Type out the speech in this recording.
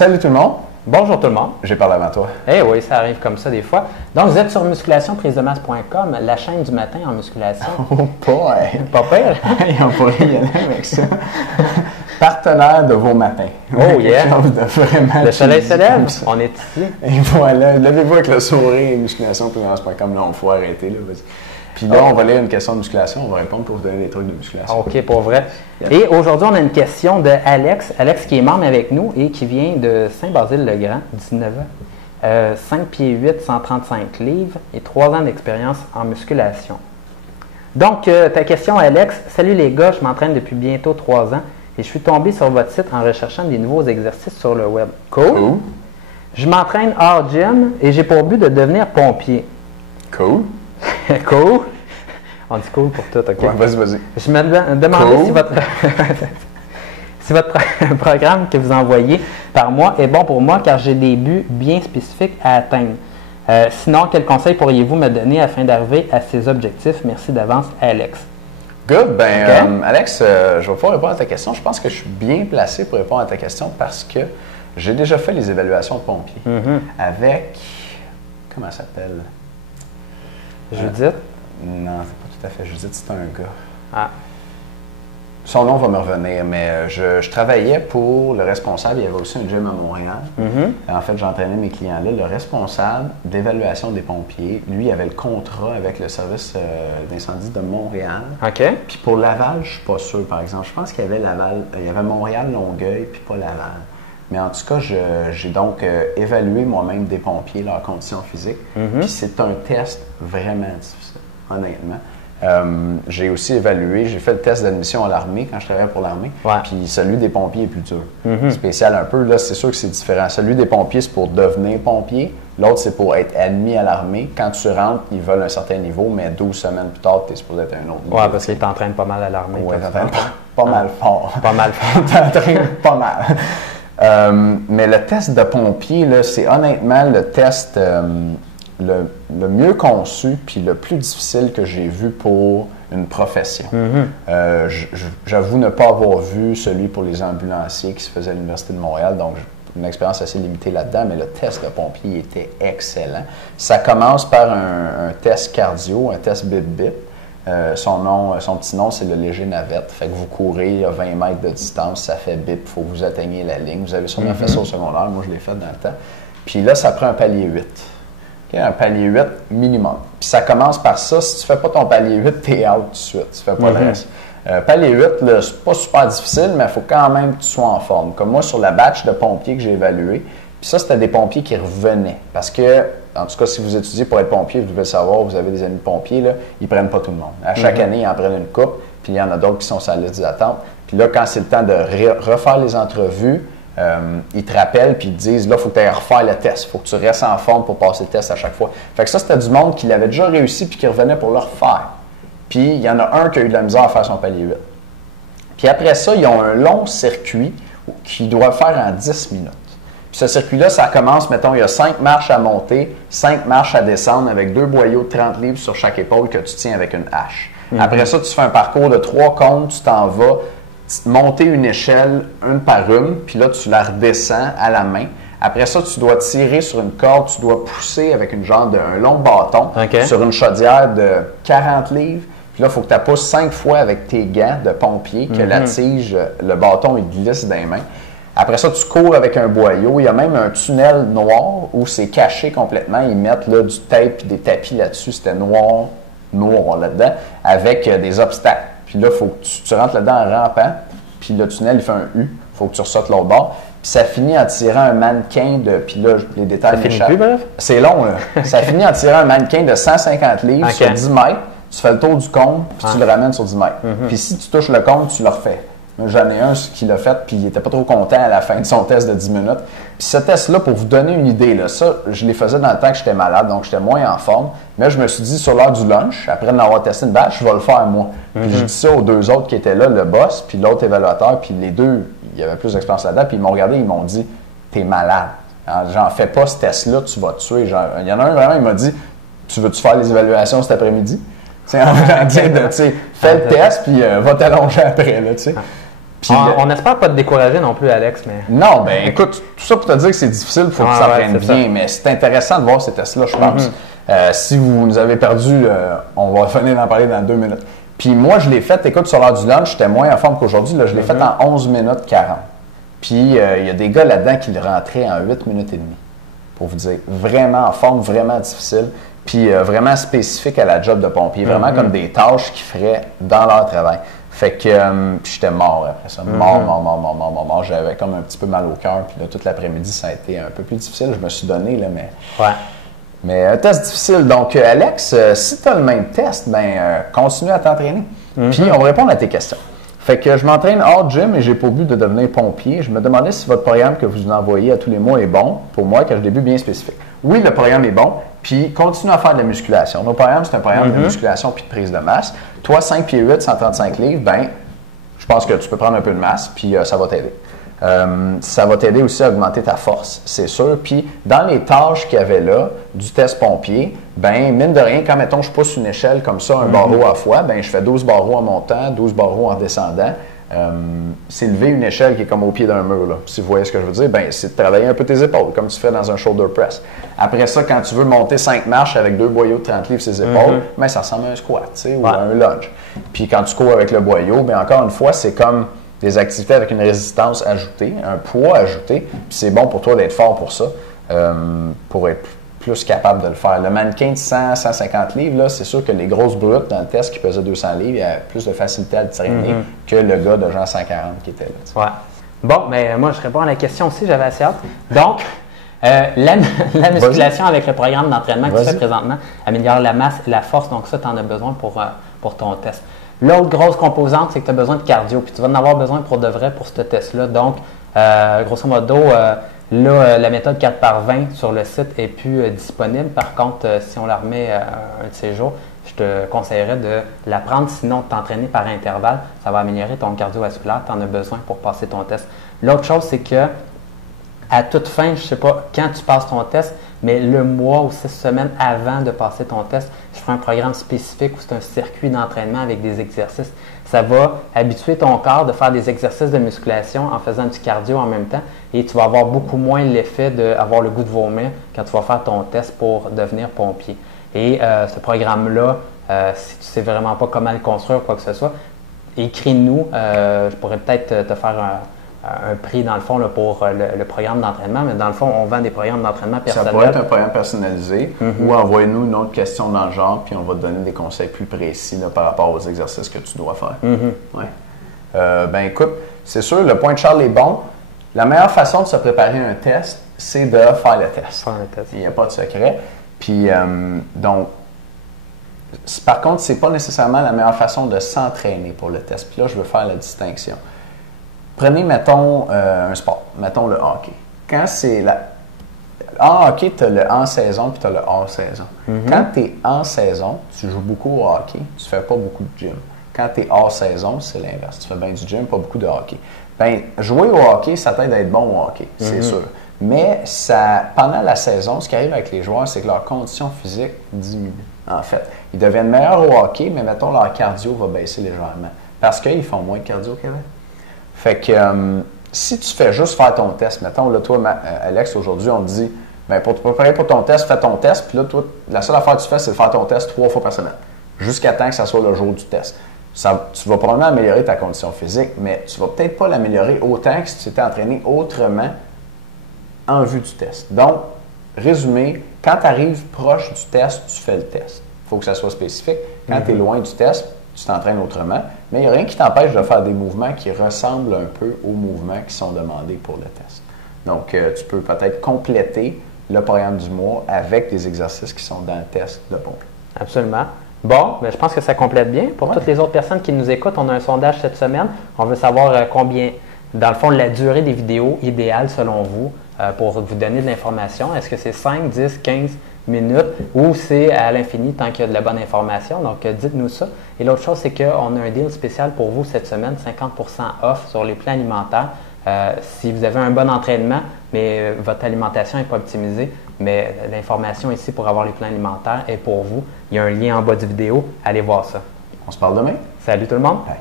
Salut tout le monde. Bonjour tout le monde. J'ai parlé avant toi. Eh oui, ça arrive comme ça des fois. Donc, vous êtes sur musculationprisemasse.com, la chaîne du matin en musculation. Oh boy! Pas pire? Ils n'ont pas rien avec ça. Partenaire de vos matins. Oh yeah! Vraiment Le soleil se lève, on est ici. Et voilà, levez-vous avec le sourire, musculationprisemasse.com. Là, on faut arrêter. Là, puis là, on va lire une question de musculation, on va répondre pour vous donner des trucs de musculation. OK, pour vrai. Et aujourd'hui, on a une question de Alex. Alex qui est membre avec nous et qui vient de Saint-Basile-le-Grand, 19 ans. 5 pieds 8, 135 livres et 3 ans d'expérience en musculation. Donc, ta question, Alex. Salut les gars, je m'entraîne depuis bientôt 3 ans et je suis tombé sur votre site en recherchant des nouveaux exercices sur le web. Cool. Je m'entraîne hors gym et j'ai pour but de devenir pompier. Cool. Cool. On dit cool pour tout, OK? Ouais, vas-y. Je me demandais cool. si votre programme que vous envoyez par mois est bon pour moi car j'ai des buts bien spécifiques à atteindre. Sinon, quels conseils pourriez-vous me donner afin d'arriver à ces objectifs? Merci d'avance, Alex. Good. Ben, Okay. Alex, je vais pouvoir répondre à ta question. Je pense que je suis bien placé pour répondre à ta question parce que j'ai déjà fait les évaluations de pompiers avec, comment ça s'appelle? Judith? Non, c'est pas tout à fait Judith, c'est un gars. Ah. Son nom va me revenir, mais je travaillais pour le responsable. Il y avait aussi un gym à Montréal. En fait, j'entraînais mes clients là. Le responsable d'évaluation des pompiers, lui, il avait le contrat avec le service d'incendie de Montréal. OK. Puis pour Laval, je suis pas sûr, par exemple. Je pense qu'il y avait Laval, il y avait Montréal, Longueuil, puis pas Laval. Mais en tout cas, j'ai donc évalué moi-même des pompiers, leurs conditions physiques. Puis c'est un test vraiment difficile, honnêtement. J'ai aussi évalué, j'ai fait le test d'admission à l'armée quand je travaillais pour l'armée. Ouais. Puis celui des pompiers est plus dur. Spécial un peu, là, c'est sûr que c'est différent. Celui des pompiers, c'est pour devenir pompier. L'autre, c'est pour être admis à l'armée. Quand tu rentres, ils veulent un certain niveau, mais 12 semaines plus tard, tu es supposé être à un autre niveau. Ouais, parce qu'il t'entraîne pas mal à l'armée. Oui, t'entraînes pas mal fort. Pas mal fort. T'entraînes pas mal. Mais le test de pompier, là, c'est honnêtement le test le mieux conçu puis le plus difficile que j'ai vu pour une profession. J'avoue ne pas avoir vu celui pour les ambulanciers qui se faisait à l'Université de Montréal, donc j'ai une expérience assez limitée là-dedans, mais le test de pompier était excellent. Ça commence par un test cardio, un test bip-bip. Son petit nom, c'est le léger navette. Fait que vous courez à 20 mètres de distance, ça fait bip, il faut que vous atteigniez la ligne. Vous avez sûrement fait ça au secondaire, moi je l'ai fait dans le temps. Puis là, ça prend un palier 8. Okay, un palier 8 minimum. Puis ça commence par ça. Si tu ne fais pas ton palier 8, tu es out tout de suite. Tu ne fais pas le reste. Palier 8, c'est pas super difficile, mais il faut quand même que tu sois en forme. Comme moi, sur la batch de pompiers que j'ai évalué, puis ça, c'était des pompiers qui revenaient. Parce que, en tout cas, si vous étudiez pour être pompier, vous devez le savoir, vous avez des amis pompiers, là, ils ne prennent pas tout le monde. À chaque année, ils en prennent une coupe, puis il y en a d'autres qui sont sur la liste d'attente. Puis là, quand c'est le temps de refaire les entrevues, ils te rappellent puis ils te disent là, il faut que tu ailles refaire le test. Il faut que tu restes en forme pour passer le test à chaque fois. Fait que ça, c'était du monde qui l'avait déjà réussi puis qui revenait pour le refaire. Puis il y en a un qui a eu de la misère à faire son palier 8. Puis après ça, ils ont un long circuit qu'ils doivent faire en 10 minutes. Puis ce circuit-là, ça commence, mettons, il y a 5 marches à monter, 5 marches à descendre avec 2 boyaux de 30 livres sur chaque épaule que tu tiens avec une hache. Après ça, tu fais un parcours de 3 cônes, tu t'en vas monter une échelle, une par une, puis là, tu la redescends à la main. Après ça, tu dois tirer sur une corde, tu dois pousser avec un long bâton sur une chaudière de 40 livres. Puis là, il faut que tu la pousses 5 fois avec tes gants de pompier, que la tige, le bâton, il glisse dans les mains. Après ça, tu cours avec un boyau. Il y a même un tunnel noir où c'est caché complètement. Ils mettent là, du tape et des tapis là-dessus. C'était noir là-dedans, avec des obstacles. Puis là, il faut que tu rentres là-dedans en rampant, puis le tunnel, il fait un U. Il faut que tu ressortes l'autre bord. Puis ça finit en tirant un mannequin de... Puis là, les détails m'échappent. C'est long, là. Ça finit en tirant un mannequin de 150 livres sur 10 mètres. Tu fais le tour du cône, puis tu le ramènes sur 10 mètres. Puis si tu touches le cône, tu le refais. J'en ai un qui l'a fait, puis il n'était pas trop content à la fin de son test de 10 minutes. Puis ce test-là, pour vous donner une idée, là, ça, je les faisais dans le temps que j'étais malade, donc j'étais moins en forme. Mais je me suis dit, sur l'heure du lunch, après de l'avoir testé une batch, je vais le faire moi. Puis je dis ça aux 2 autres qui étaient là, le boss, puis l'autre évaluateur, puis les 2, il y avait plus d'expérience là-dedans, puis ils m'ont regardé, ils m'ont dit, t'es malade. J'en fais pas ce test-là, tu vas te tuer. Genre, il y en a un vraiment, il m'a dit, tu veux-tu faire les évaluations cet après-midi? En voulant dire, fais le test, puis va t'allonger après, là, tu sais. Puis on n'espère pas te décourager non plus, Alex, mais... Non, ben écoute, tout ça pour te dire que c'est difficile, il faut que tu t'entraînes bien, mais c'est intéressant de voir ces tests-là, je pense. Si vous nous avez perdu, on va finir d'en parler dans 2 minutes. Puis moi, je l'ai fait, écoute, sur l'heure du lunch, j'étais moins en forme qu'aujourd'hui, là, je l'ai fait en 11 minutes 40. Puis il y a des gars là-dedans qui le rentraient en 8 minutes et demie, pour vous dire. Vraiment en forme, vraiment difficile, puis vraiment spécifique à la job de pompier, vraiment comme des tâches qu'ils feraient dans leur travail. Fait que j'étais mort après ça. Mort. J'avais comme un petit peu mal au cœur. Puis là, toute l'après-midi, ça a été un peu plus difficile. Je me suis donné, là, mais... Ouais. Mais un test difficile. Donc, Alex, si tu as le même test, continue à t'entraîner. Puis, on va répondre à tes questions. Fait que je m'entraîne hors gym et j'ai pour but de devenir pompier. Je me demandais si votre programme que vous envoyez à tous les mois est bon. Pour moi, car j'ai des buts bien spécifiques. Oui, le programme est bon. Puis, continue à faire de la musculation. Nos programmes, c'est un programme de musculation puis de prise de masse. Toi, 5 pieds 8, 135 livres, je pense que tu peux prendre un peu de masse, puis ça va t'aider. Ça va t'aider aussi à augmenter ta force, c'est sûr. Puis, dans les tâches qu'il y avait là, du test pompier, mine de rien, quand, mettons, je pousse une échelle comme ça, un barreau à la fois, je fais 12 barreaux en montant, 12 barreaux en descendant. C'est lever une échelle qui est comme au pied d'un mur, là. Si vous voyez ce que je veux dire, c'est de travailler un peu tes épaules, comme tu fais dans un shoulder press. Après ça, quand tu veux monter 5 marches avec 2 boyaux de 30 livres sur ses épaules, ça ressemble à un squat, ou à un lunge. Puis quand tu cours avec le boyau, encore une fois, c'est comme des activités avec une résistance ajoutée, un poids ajouté, puis c'est bon pour toi d'être fort pour ça, pour être plus capable de le faire. Le mannequin de 100, 150 livres, là, c'est sûr que les grosses brutes dans le test qui pesaient 200 livres, il y a plus de facilité à le traîner que le gars de genre 140 qui était là. Ouais. Bon, mais moi, je réponds à la question aussi, j'avais assez hâte. Donc, la musculation avec le programme d'entraînement que tu fais présentement améliore la masse et la force, donc ça, tu en as besoin pour ton test. L'autre grosse composante, c'est que tu as besoin de cardio, puis tu vas en avoir besoin pour de vrai pour ce test-là. Donc, grosso modo, là, la méthode 4x20 sur le site est plus disponible. Par contre, si on la remet un de ces jours, je te conseillerais de la prendre, sinon de t'entraîner par intervalle. Ça va améliorer ton cardiovasculaire, tu en as besoin pour passer ton test. L'autre chose, c'est que à toute fin, je ne sais pas quand tu passes ton test, mais le mois ou 6 semaines avant de passer ton test, je ferai un programme spécifique où c'est un circuit d'entraînement avec des exercices. Ça va habituer ton corps de faire des exercices de musculation en faisant du cardio en même temps et tu vas avoir beaucoup moins l'effet d'avoir le goût de vomir quand tu vas faire ton test pour devenir pompier. Et ce programme-là, si tu ne sais vraiment pas comment le construire ou quoi que ce soit, écris-nous. Je pourrais peut-être te faire un prix, dans le fond, là, pour le programme d'entraînement, mais dans le fond, on vend des programmes d'entraînement personnels. Ça pourrait être un programme personnalisé ou envoyez-nous une autre question dans le genre, puis on va te donner des conseils plus précis là, par rapport aux exercices que tu dois faire. Ouais. Écoute, c'est sûr, le point de Charles est bon. La meilleure façon de se préparer un test, c'est de faire le test. Il n'y a pas de secret. Puis, donc, par contre, ce n'est pas nécessairement la meilleure façon de s'entraîner pour le test. Puis là, je veux faire la distinction. Prenez, mettons, un sport, mettons le hockey. Quand c'est en hockey, tu as le en-saison puis tu as le hors-saison. Quand tu es en saison, tu joues beaucoup au hockey, tu ne fais pas beaucoup de gym. Quand tu es hors saison, c'est l'inverse. Tu fais bien du gym, pas beaucoup de hockey. Jouer au hockey, ça t'aide à être bon au hockey, c'est sûr. Mais pendant la saison, ce qui arrive avec les joueurs, c'est que leur condition physique diminue, en fait. Ils deviennent meilleurs au hockey, mais mettons, leur cardio va baisser légèrement. Parce qu'ils font moins de cardio qu'avant. Fait que si tu fais juste faire ton test, mettons, là, toi, Alex, aujourd'hui, on te dit, pour te préparer pour ton test, fais ton test, puis là, toi, la seule affaire que tu fais, c'est de faire ton test 3 fois par semaine, jusqu'à temps que ça soit le jour du test. Tu vas probablement améliorer ta condition physique, mais tu ne vas peut-être pas l'améliorer autant que si tu t'étais entraîné autrement en vue du test. Donc, résumé, quand tu arrives proche du test, tu fais le test. Il faut que ça soit spécifique. Quand tu es loin du test, tu t'entraînes autrement, mais il n'y a rien qui t'empêche de faire des mouvements qui ressemblent un peu aux mouvements qui sont demandés pour le test. Donc, tu peux peut-être compléter le programme du mois avec des exercices qui sont dans le test de pompe. Absolument. Bon, je pense que ça complète bien. Pour toutes les autres personnes qui nous écoutent, on a un sondage cette semaine. On veut savoir combien, dans le fond, la durée des vidéos idéale selon vous pour vous donner de l'information. Est-ce que c'est 5, 10, 15 minutes ou c'est à l'infini tant qu'il y a de la bonne information? Donc, dites-nous ça. Et l'autre chose, c'est qu'on a un deal spécial pour vous cette semaine, 50% off sur les plans alimentaires. Si vous avez un bon entraînement, mais votre alimentation n'est pas optimisée, mais l'information ici pour avoir les plans alimentaires est pour vous. Il y a un lien en bas de vidéo. Allez voir ça. On se parle demain. Salut tout le monde. Bye.